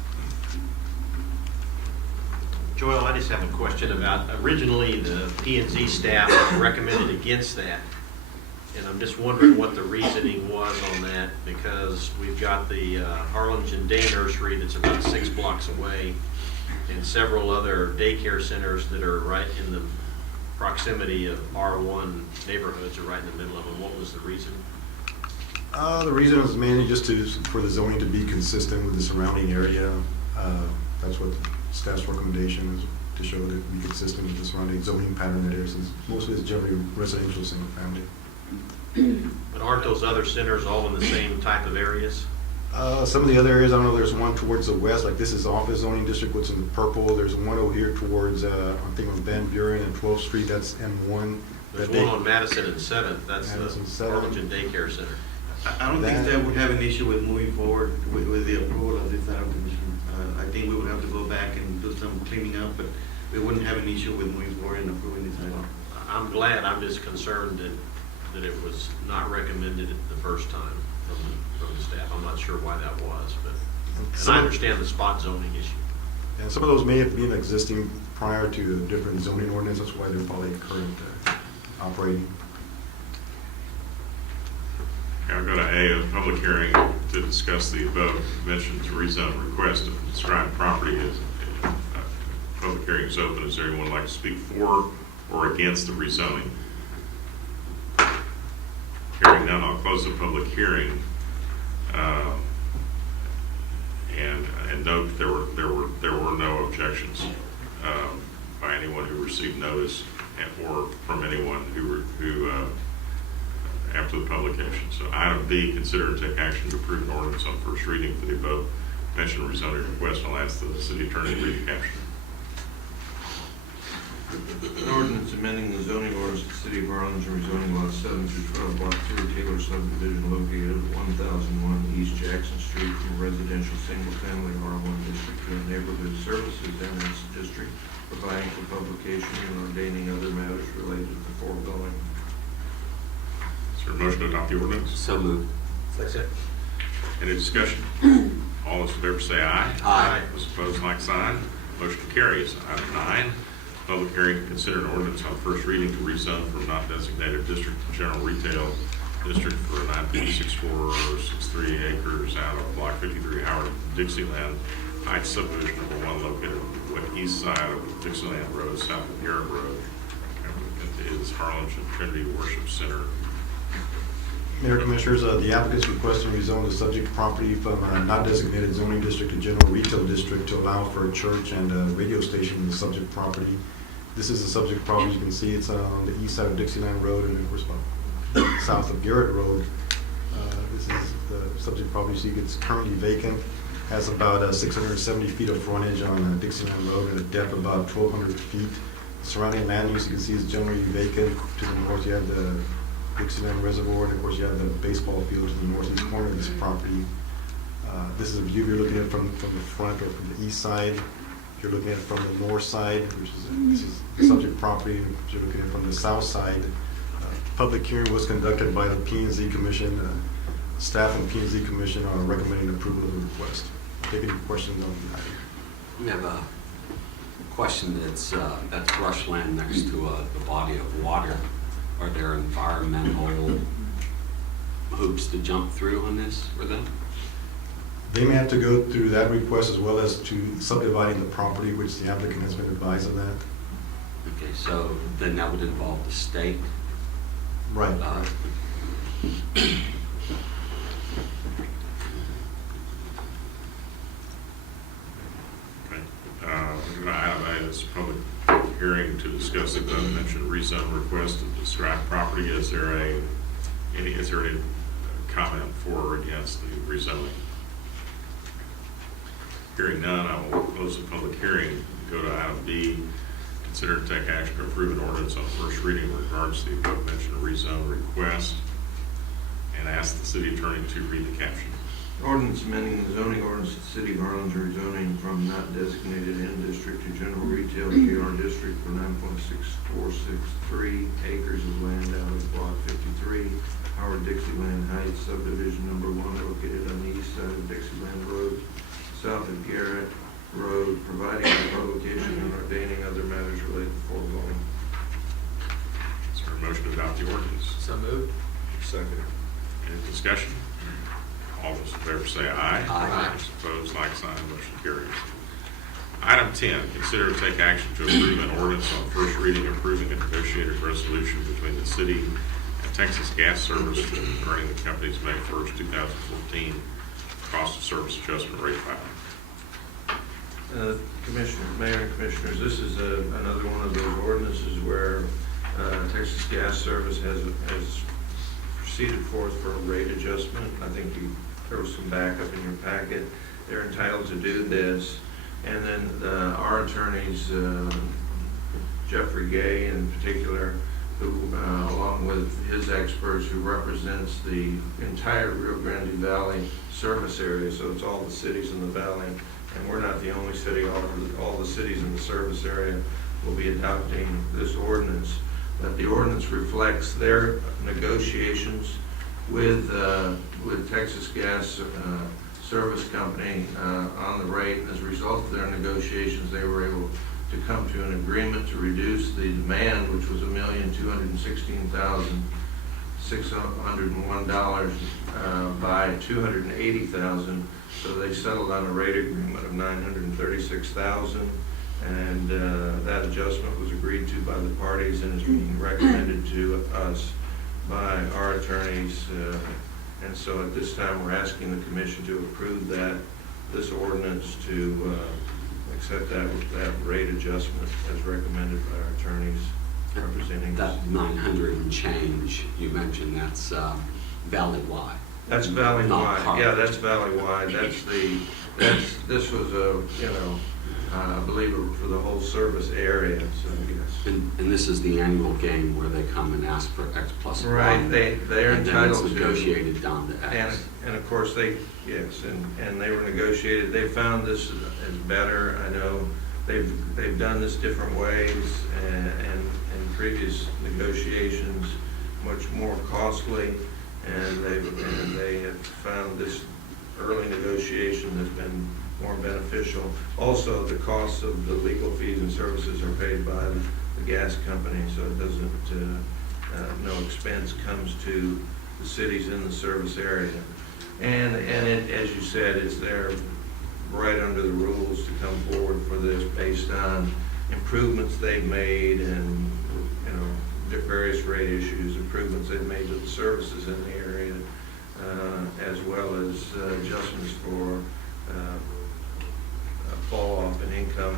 Joel, I just have a question about, originally the P&Z staff recommended against that. And I'm just wondering what the reasoning was on that, because we've got the Harlingen Day Nursery that's about 6 blocks away, and several other daycare centers that are right in the proximity of R1 neighborhoods are right in the middle of them. What was the reason? The reason is mainly just for the zoning to be consistent with the surrounding area. That's what the staff's recommendation is, to show that it be consistent with the surrounding zoning pattern that is. Mostly it's generally residential single family. But aren't those other centers all in the same type of areas? Some of the other areas, I don't know, there's one towards the west, like this is office zoning district, what's in the purple. There's one over here towards, I think on Van Buren and 12th Street, that's M1. There's one on Madison and 7th, that's Madison the 7th. Harlingen Daycare Center. I don't think that would have an issue with moving forward with the approval of this item, Commissioner. I think we would have to go back and do some cleaning up, but we wouldn't have an issue with moving forward and approving this item. I'm glad, I'm just concerned that it was not recommended the first time from the staff. I'm not sure why that was, but, and I understand the spot zoning issue. And some of those may have been existing prior to a different zoning ordinance, that's why they're probably current operating. I'll go to A, a public hearing to discuss the above mentioned rezone request of described property. Is public hearing is open. Is there anyone like to speak for or against the rezoning? Hearing none, I'll close the public hearing. And note there were no objections by anyone who received notice or from anyone who after the publication. So item B, consider and take action to approve an ordinance on first reading for the above mention rezoning request. I'll ask the city attorney to read the caption. An ordinance amending the zoning ordinance of the city of Harlingen, rezoning lots 7 through 12, block 2, Taylor subdivision located at 1001 East Jackson Street from a residential single-family R1 district to a neighborhood services NS district, providing for publication and ordaining other matters related to the foregoing. Is there a motion to adopt the ordinance? So moved. Second. Any discussion? All those in favor say aye. Aye. Those opposed, like sign. Motion carries. Item 9, public hearing to consider an ordinance on first reading to rezone from not designated district to general retail district for 9.6463 acres out of block 53 Howard Dixieland Heights subdivision number 1 located on the east side of Dixieland Road, south of Garrett Road. It is Harlingen Trinity Worship Center. Mayor, Commissioners, the applicants requesting rezone the subject property from a not designated zoning district to general retail district to allow for a church and a radio station in the subject property. This is the subject property. You can see it's on the east side of Dixieland Road and of course south of Garrett Road. This is the subject property. You see it's currently vacant. Has about 670 feet of frontage on Dixieland Road and a depth of about 1,200 feet. Surrounding land use, you can see, is generally vacant. To the north, you have the Dixieland Reservoir, and of course, you have the baseball field to the northeast corner of this property. This is a view you're looking at from the front or from the east side. If you're looking at it from the north side, this is the subject property. If you're looking at it from the south side, public hearing was conducted by the P&Z Commission. Staff and P&Z Commission are recommending approval of the request. Take any questions on the item. We have a question that's brushland next to the body of water. Are there environmental hoops to jump through on this for them? They may have to go through that request as well as to subdividing the property, which the applicant has been advised of that. Okay, so then that would involve the state. Right. Okay. We're going to have this public hearing to discuss the mentioned rezone request to describe property. Is there any comment for or against the rezoning? Hearing none, I will close the public hearing. Go to item B. Consider to take action to approve an ordinance on first reading in regards to the above mentioned rezone request, and ask the city attorney to read the caption. Ordinance amending the zoning ordinance of the city of Harlingen, rezoning from not designated N district to general retail KR district for 9.6463 acres of land out of block 53, Howard Dixieland Heights subdivision number 1 located on the east side of Dixieland Road, south of Garrett Road, providing for publication and ordaining other matters related to the foregoing. Is there a motion to adopt the ordinance? So moved. Second. Any discussion? All those in favor say aye. Aye. Those opposed, like sign. Motion carries. Item 10, consider to take action to approve an ordinance on first reading approving a negotiated resolution between the city and Texas Gas Service regarding the company's May 1st, 2014 cost of service adjustment rate filing. Commissioner, Mayor and Commissioners, this is another one of those ordinances where Texas Gas Service has proceeded forth for a rate adjustment. I think there was some backup in your packet. They're entitled to do this. And then our attorneys, Jeffrey Gay in particular, who along with his experts who represents the entire Rio Grande Valley service area, so it's all the cities in the valley, and we're not the only city, all the cities in the service area will be adopting this ordinance. But the ordinance reflects their negotiations with Texas Gas Service Company on the rate. And as a result of their negotiations, they were able to come to an agreement to reduce the demand, which was $1,216,601 by $280,000. So they settled on a rate agreement of $936,000, and that adjustment was agreed to by the parties and is being recommended to us by our attorneys. And so at this time, we're asking the commission to approve this ordinance to accept that rate adjustment as recommended by our attorneys representing us. That 900 and change you mentioned, that's valley-wide. That's valley-wide. Not Yeah, that's valley-wide. That's this was I believe for the whole service area, so yes. And this is the annual game where they come and ask for X plus one. Right, they're And then it's entitled to. negotiated down to X. And of course, yes, and they were negotiated, they found this as better. I know they've done this different ways and in previous negotiations, much more costly, and they have found this early negotiation has been more beneficial. Also, the costs of the legal fees and services are paid by the gas company, so it doesn't, no expense comes to the cities in the service area. And it, as you said, it's there right under the rules to come forward for this based on improvements they've made and, various rate issues, improvements they've made to the services in the area, as well as adjustments for a fall off in income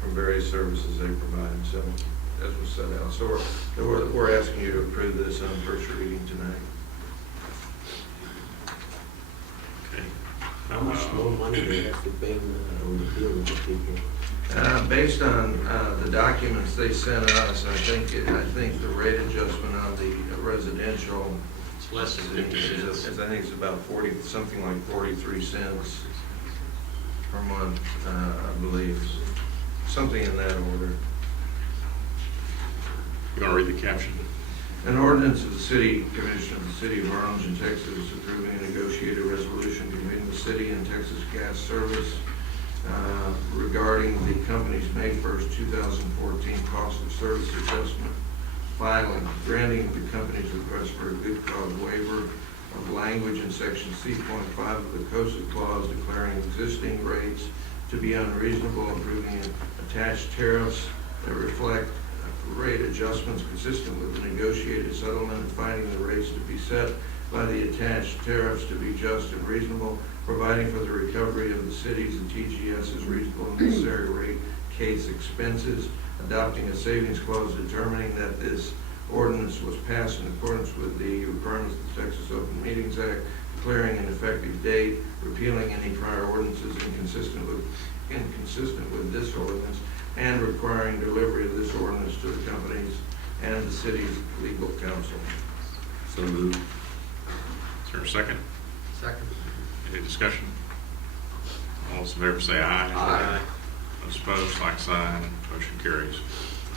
from various services they provide. So as was set out. So we're asking you to approve this on first reading tonight. Okay. How much more money do they have to pay on the bill with the people? Based on the documents they sent us, I think the rate adjustment on the residential It's less than 50 cents. I think it's about something like 43 cents per month, I believe, something in that order. You want to read the caption? An ordinance of the City Commission of the City of Harlingen, Texas, approving a negotiated resolution between the city and Texas Gas Service regarding the company's May 1st, 2014 cost of service adjustment filing, granting the company's request for a good cause waiver of language in section C.5 of the COSA clause declaring existing rates to be unreasonable, approving attached tariffs that reflect rate adjustments consistent with the negotiated settlement, and finding the rates to be set by the attached tariffs to be just and reasonable, providing for the recovery of the city's and TGS's reasonable and necessary rate case expenses, adopting a savings clause determining that this ordinance was passed in accordance with the requirements of the Texas Open Meetings Act, declaring an effective date, repealing any prior ordinances inconsistent with this ordinance, and requiring delivery of this ordinance to the companies and the city's legal counsel. So moved. Is there a second? Second. Any discussion? All those in favor say aye. Aye. Those opposed, like sign. Motion carries.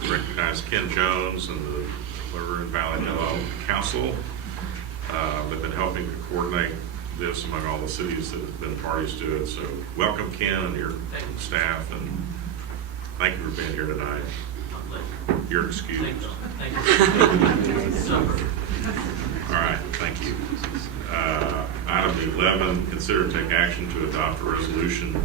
Recognize Ken Jones and the River and Valley Yellow Council. They've been helping to coordinate this among all the cities that have been parties to it. So welcome, Ken, and your staff, and thank you for being here tonight. You're excused. Thank you. All right, thank you. Item 11, consider to take action to adopt a resolution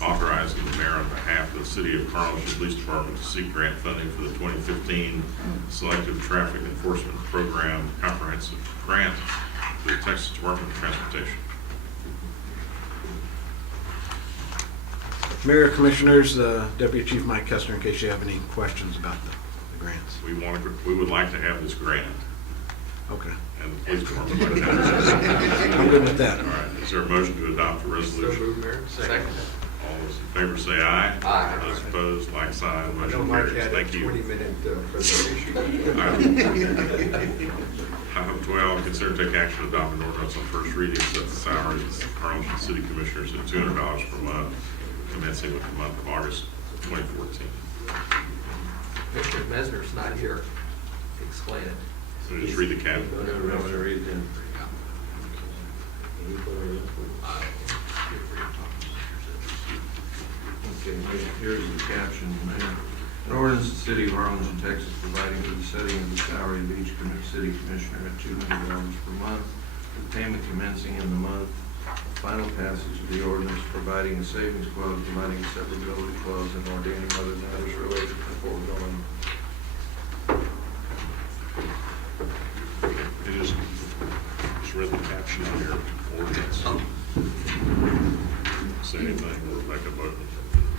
authorizing the mayor on behalf of the City of Harlingen Police Department to seek grant funding for the 2015 Selective Traffic Enforcement Program Comprehensive Grant to the Texas Department of Transportation. Mayor, Commissioners, Deputy Chief Mike Kessler, in case you have any questions about the grants. We would like to have this grant, Okay. and the police department would like to have this. I'm good with that. All right, is there a motion to adopt a resolution? Second. All those in favor say aye. Aye. Those opposed, like sign. I know Motion Mike carries. had a Thank you. 20-minute presentation. Item 12, consider to take action to adopt an ordinance on first reading, set the salaries of the Harlingen City Commissioners at $200 per month, commencing with the month of August 2014. Commissioner Mesner's not here to explain it. So just read the cap. I'm going to read them. Okay, here's the caption, Mayor. An ordinance of the City of Harlingen, Texas, providing for the setting of the salary of each city commissioner at $200 per month, with payment commencing in the month. Final passage of the ordinance, providing a savings clause, providing a severability clause, and ordaining other matters related to the foregoing. It is, just read the caption on your ordinance. Say anything or make a vote,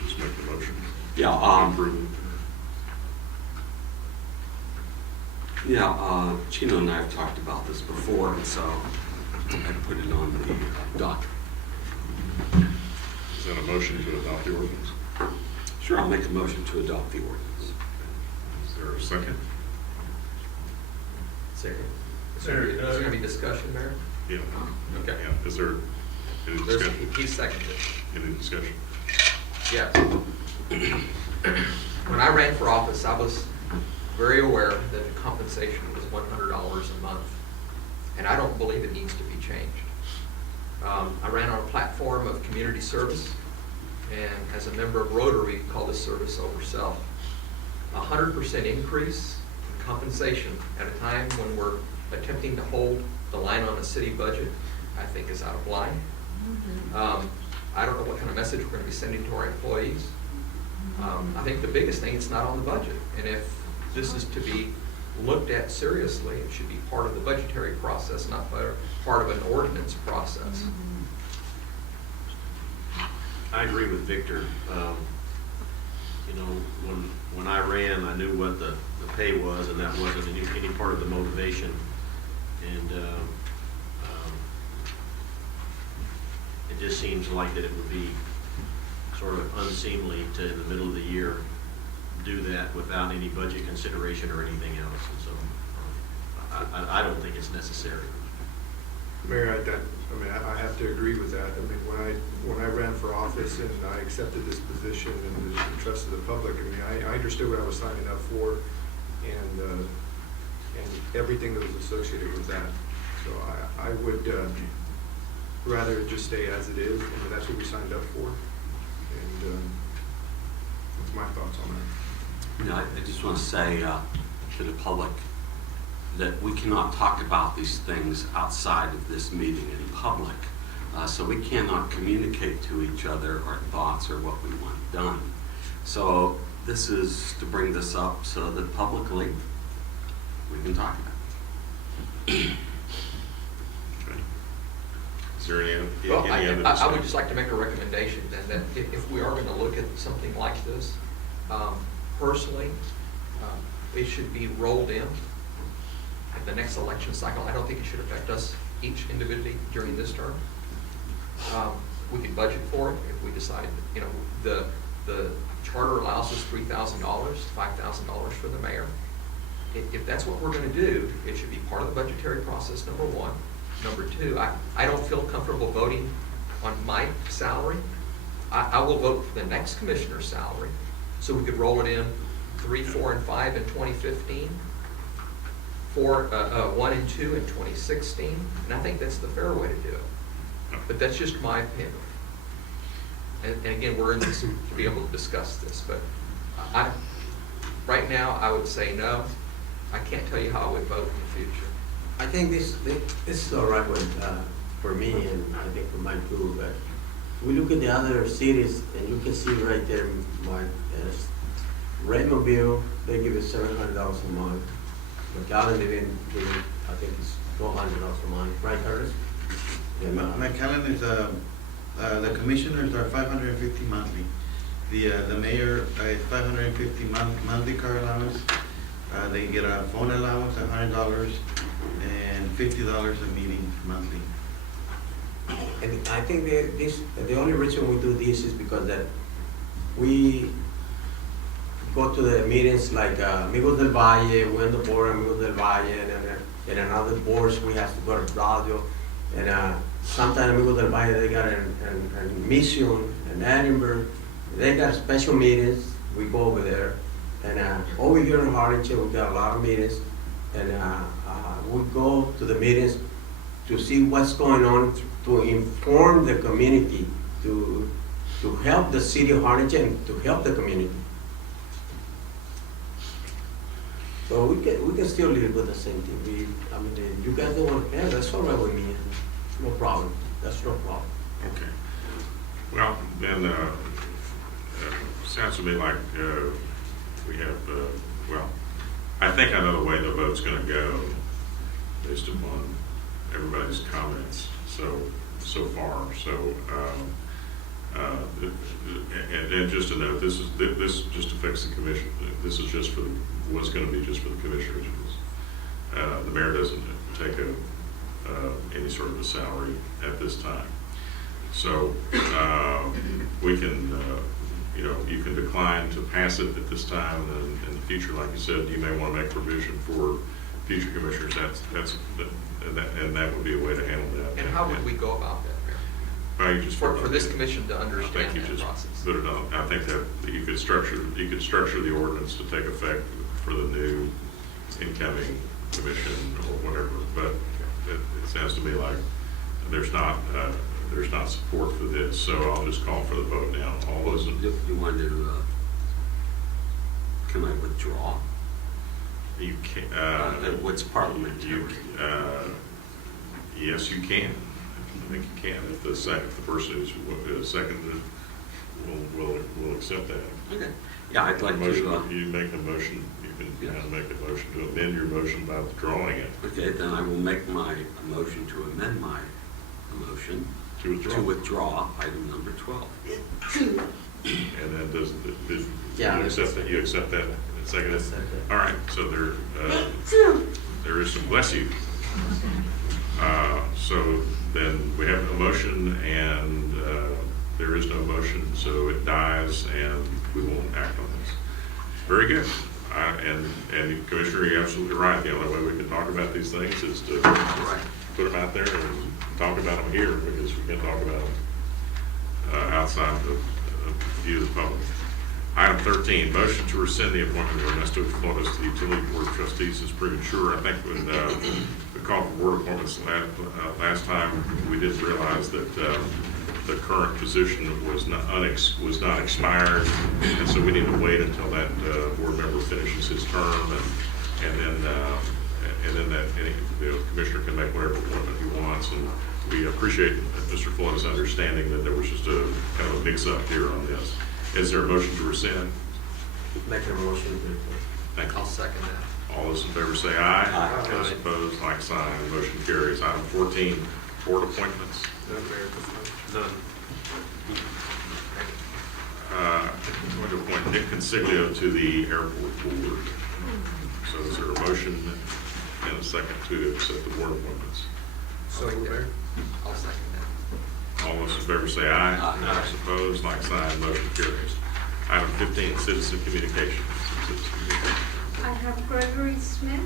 just make the motion. Yeah, Approve. Chino and I have talked about this before, and so I put it on the docket. Is that a motion to adopt the ordinance? Sure, I'll make a motion to adopt the ordinance. Is there a second? Second. Is there gonna be discussion, Mayor? Yeah. Okay. Yeah. Is there any discussion? He seconded it. Any discussion? Yes. When I ran for office, I was very aware that the compensation was $100 a month, and I don't believe it needs to be changed. I ran on a platform of community service, and as a member of Rotary, we call this service over self. 100% increase in compensation at a time when we're attempting to hold the line on a city budget, I think is out of line. I don't know what kind of message we're going to be sending to our employees. I think the biggest thing, it's not on the budget. And if this is to be looked at seriously, it should be part of the budgetary process, not part of an ordinance process. I agree with Victor. You know, when I ran, I knew what the pay was, and that wasn't any part of the motivation. And it just seems like that it would be sort of unseemly to, in the middle of the year, do that without any budget consideration or anything else. And so I don't think it's necessary. Mayor, I have to agree with that. I mean, when I ran for office and I accepted this position and the trust of the public, I mean, I understood what I was signing up for and everything that was associated with that. So I would rather just stay as it is. I mean, that's what we signed up for. And that's my thoughts on that. You know, I just want to say to the public that we cannot talk about these things outside of this meeting in public. So we cannot communicate to each other our thoughts or what we want done. So this is to bring this up so that publicly we can talk about it. Okay. Is there any Well, other I would discussion? just like to make a recommendation then that if we are going to look at something like this, personally, it should be rolled in at the next election cycle. I don't think it should affect us each individually during this term. We can budget for it if we decide, you know, the charter allows us $3,000, $5,000 for the mayor. If that's what we're going to do, it should be part of the budgetary process, number one. Number two, I don't feel comfortable voting on my salary. I will vote for the next commissioner's salary, so we could roll it in 3, 4, and 5 in 2015, 1 and 2 in 2016, and I think that's the fair way to do it. But that's just my opinion. And again, we're in this to be able to discuss this, but right now, I would say no. I can't tell you how I would vote in the future. I think this is all right with, for me and I think for mine too, but we look at the other cities and you can see right there, Mark, Raymondville, they give us $700 a month. McAllen, they didn't give it, I think it's $400 a month, right, Curtis? Yeah, McAllen is, the commissioners are $550 monthly. The mayor is $550 monthly car allowance. They get a phone allowance, $100, and $50 a meeting monthly. And I think the only reason we do this is because that we go to the meetings like Amigos del Valle, we're on the board of Amigos del Valle, and in other boards we have to go to radio. And sometimes Amigos del Valle, they got a mission in Edinburgh, they got special meetings, we go over there. And over here in Harlingen, we got a lot of meetings, and we go to the meetings to see what's going on, to inform the community, to help the city of Harlingen, to help the community. So we can still live with the same thing. I mean, you guys don't want to pay, that's all right with me. No problem. That's no problem. Okay. Well, then, sounds to me like we have, well, I think I know the way the vote's going to go based upon everybody's comments so far. So, and just to note, this just affects the commission. This is just for what's going to be just for the commissioners. The mayor doesn't take any sort of a salary at this time. So we can, you can decline to pass it at this time, and in the future, like you said, you may want to make provision for future commissioners. And that would be a way to handle that. And how would we go about that, Mayor? Well, you just For this commission to I understand think you that just process? put it on. I think that you could structure the ordinance to take effect for the new incoming commission or whatever. But it sounds to me like there's not support for this. So I'll just call for the vote now. All those in, You want to, can I withdraw? you can. What's parliamentary? Yes, you can. I think you can if the person who's seconded will accept that. Okay. Yeah, I'd like to. You make a motion. You can Yes. make a motion to amend your motion by withdrawing it. Okay, then I will make my motion to amend my motion To withdraw. to withdraw item number 12. And then did Yeah. you accept that? You accept that? Second. Accept it. All right. So there is some bless you. So then we have a motion, and there is no motion, so it dies, and we won't act on this. Very good. And Commissioner, you're absolutely right. The only way we can talk about these things is to put them out there and talk about them here, because we can talk about them outside the view of the public. Item 13, motion to rescind the appointment of Ernesto Flores to the Utility Board of Trustees is premature. I think when we called for board appointments last time, we didn't realize that the current position was not expired, and so we need to wait until that board member finishes his term, and then the commissioner can make whatever appointment he wants. And we appreciate Mr. Flores' understanding that there was just a kind of a mix-up here on this. Is there a motion to rescind? Make a motion. Thank you. I'll second that. All those in favor say aye. Aye. Those opposed, like sign. Motion carries. Item 14, board appointments. None. I'm going to appoint Nick Consiglio to the airport board. So is there a motion and a second to accept the board appointments? So, Mayor? I'll second that. All those in favor say aye. Aye. Those opposed, like sign. Motion carries. Item 15, citizen communications. I have Gregory Smith.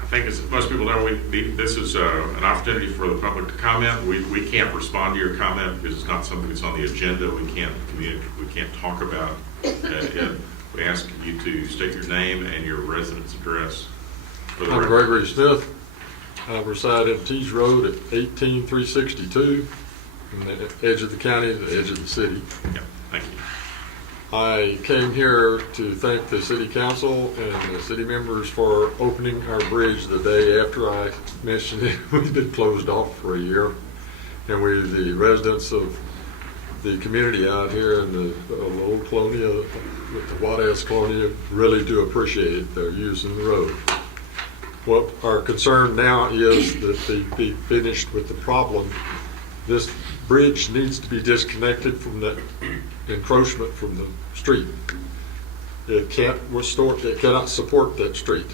I think as most people know, this is an opportunity for the public to comment. We can't respond to your comment because it's not something that's on the agenda. We can't communicate, we can't talk about it. We ask you to state your name and your residence address for the I'm record. Gregory Smith. I reside in Tees Road at 18362, from the edge of the county to the edge of the city. Yeah, thank you. I came here to thank the city council and the city members for opening our bridge the day after I mentioned it. We've been closed off for a year, and we, the residents of the community out here in the old Colonia, with the Juarez Colonia, really do appreciate it. They're using the road. What our concern now is that they be finished with the problem. This bridge needs to be disconnected from the encroachment from the street. It cannot support that street.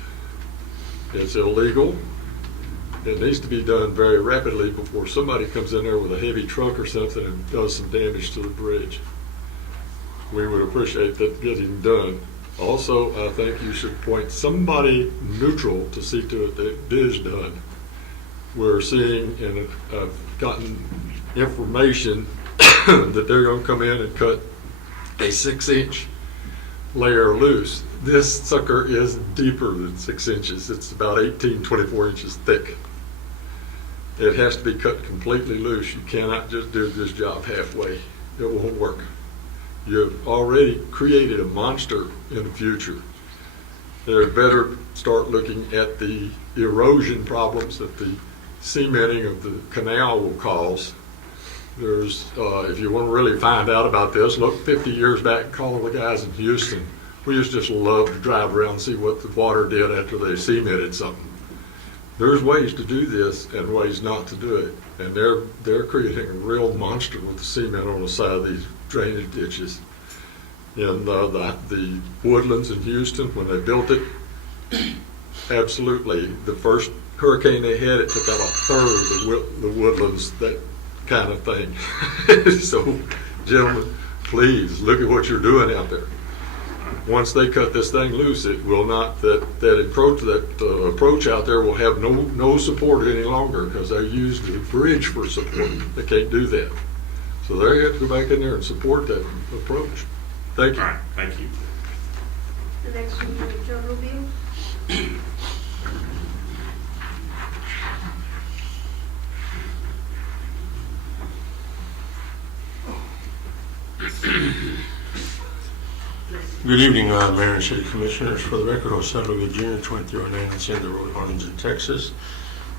It's illegal. It needs to be done very rapidly before somebody comes in there with a heavy truck or something and does some damage to the bridge. We would appreciate that getting done. Also, I think you should appoint somebody neutral to see to it that it is done. We're seeing, and I've gotten information that they're going to come in and cut a 6-inch layer loose. This sucker is deeper than 6 inches. It's about 24 inches thick. It has to be cut completely loose. You cannot just do this job halfway. It won't work. You've already created a monster in the future. They better start looking at the erosion problems that the cementing of the canal will cause. There's, if you want to really find out about this, look 50 years back and call the guys in Houston. We used to just love to drive around and see what the water did after they cemented something. There's ways to do this and ways not to do it. And they're creating a real monster with the cement on the side of these drainage ditches. And the Woodlands in Houston, when they built it, absolutely, the first hurricane they had, it took out a third of the Woodlands, that kind of thing. So, gentlemen, please, look at what you're doing out there. Once they cut this thing loose, it will not, that approach out there will have no support any longer, because they use the bridge for support. They can't do that. So they have to go back in there and support that approach. Thank you. All right, thank you. The next one is Joe Rubio. Good evening, Mayor and City Commissioners. For the record, Jose Lugo Jr., 2309 Hacienda Road, Harlingen, Texas.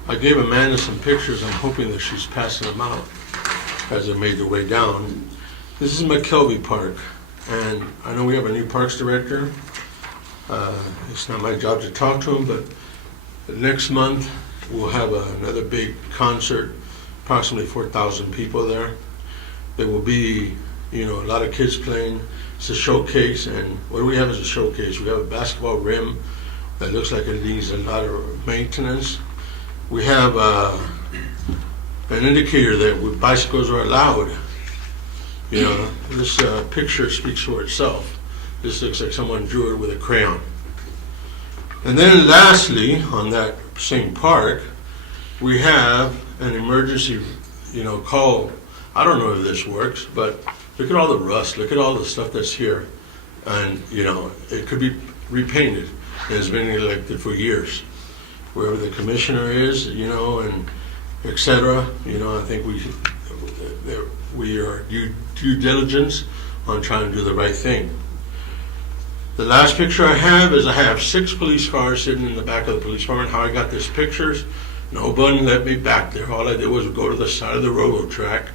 I gave Amanda some pictures. I'm hoping that she's passing them out as they made their way down. This is McKelvey Park, and I know we have a new Parks Director. It's not my job to talk to him, but next month we'll have another big concert, approximately 4,000 people there. There will be, a lot of kids playing. It's a showcase, and what do we have as a showcase? We have a basketball rim that looks like it needs a lot of maintenance. We have an indicator that bicycles are allowed. This picture speaks for itself. This looks like someone drew it with a crayon. And then lastly, on that same park, we have an emergency, call. I don't know if this works, but look at all the rust, look at all the stuff that's here. And, it could be repainted. And it's been elected for years. Wherever the commissioner is, and et cetera, I think we are due diligence on trying to do the right thing. The last picture I have 6 police cars sitting in the back of the police department. How I got these pictures, nobody let me back there. All I did was go to the side of the railroad track.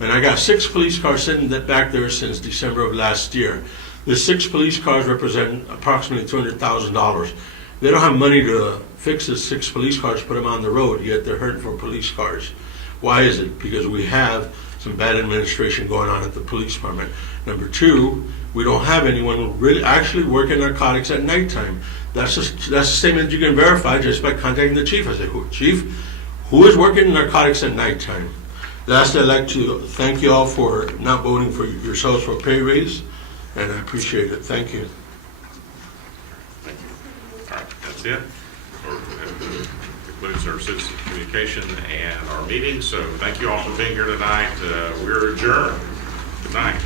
And I got 6 police cars sitting back there since December of last year. The 6 police cars represent approximately $200,000. They don't have money to fix the 6 police cars, put them on the road, yet they're hurting for police cars. Why is it? Because we have some bad administration going on at the police department. Number 2, we don't have anyone really actually working narcotics at nighttime. That's a statement you can verify just by contacting the chief. I say, Chief, who is working narcotics at nighttime? Lastly, I'd like to thank you all for not voting for yourselves for a pay raise, and I appreciate it. Thank you. Thank you. All right, that's it. That concludes our citizen communication and our meeting. So thank you all for being here tonight. We're adjourned. Good night.